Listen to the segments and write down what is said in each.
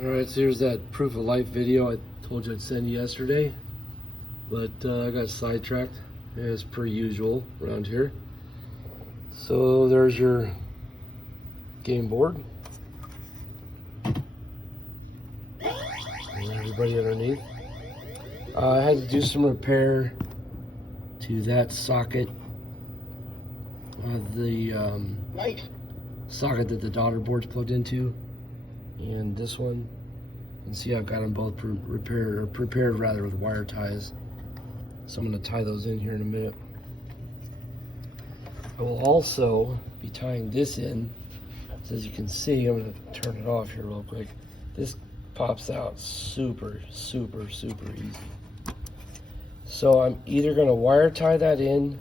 Alright, so here's that proof of life video I told you I'd send you yesterday, but I got sidetracked as per usual around here. So there's your game board. And everybody underneath. I had to do some repair to that socket, the socket that the daughter board's plugged into, and this one. And see, I've got them both prepared rather with wire ties. So I'm going to tie those in here in a minute. I will also be tying this in. So as you can see, I'm going to turn it off here real quick. This pops out super easy. So I'm either going to wire tie that in,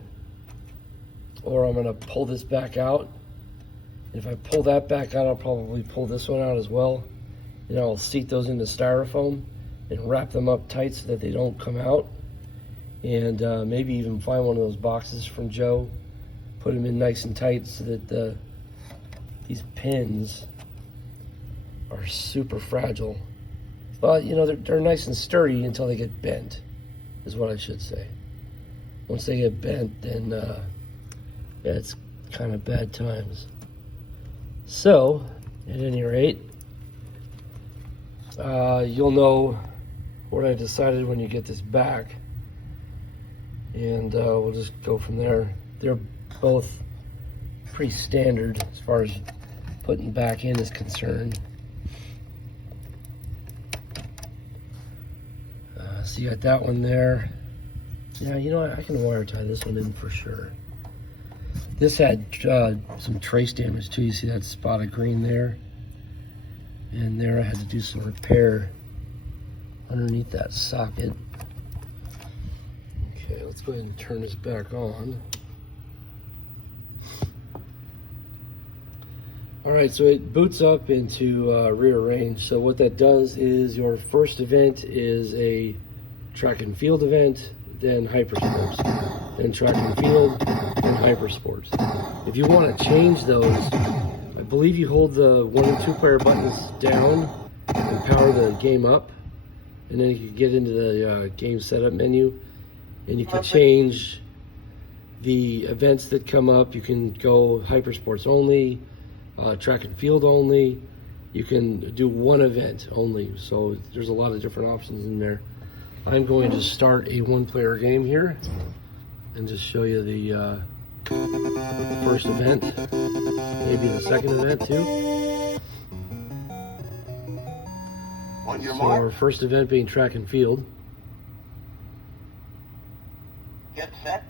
or I'm going to pull this back out. And if I pull that back out, I'll probably pull this one out as well. And I'll seat those into styrofoam and wrap them up tight so that they don't come out. And maybe even find one of those boxes from Joe, put them in nice and tight so that these pins are super fragile. But you know, they're nice and sturdy until they get bent, is what I should say. Once they get bent, then yeah, it's kind of bad times. So, at any rate, you'll know what I decided when you get this back, and we'll just go from there. They're both pretty standard as far as putting back in is concerned. So you got that one there. Yeah, you know what? I can wire tie this one in for sure. This had some trace damage too. You see that spot of green there? And there I had to do some repair underneath that socket. Okay, let's go ahead and turn this back on. Alright, so it boots up into rearranged. So what that does is your first event is a track and field event, then hypersports, then track and field, then hypersports. If you want to change those, I believe you hold the 1 and 2 player buttons down and power the game up, and then you can get into the game setup menu, and you can change the events that come up. You can go hypersports only, track and field only. You can do one event only, so there's a lot of different options in there. I'm going to start a 1-player game here and just show you the first event, maybe the second event too. So our first event being track and field. Get set.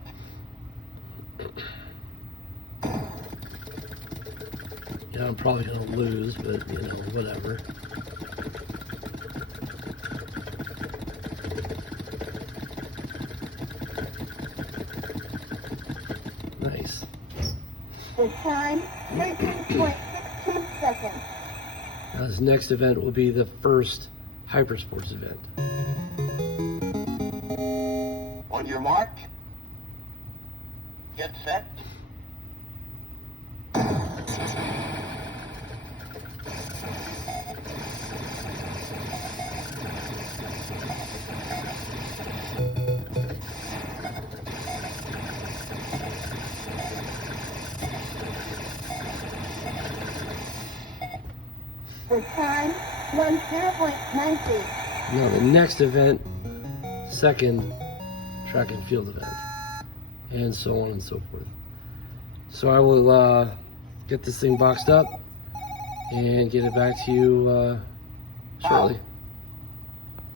Yeah, I'm probably gonna lose, but you know, whatever. Nice. The time, 13.62 seconds. Now this next event will be the first hypersports event. On your mark. Get set. The time, 10.90. Now the next event, second track and field event, and so on and so forth. So I will get this thing boxed up and get it back to you shortly.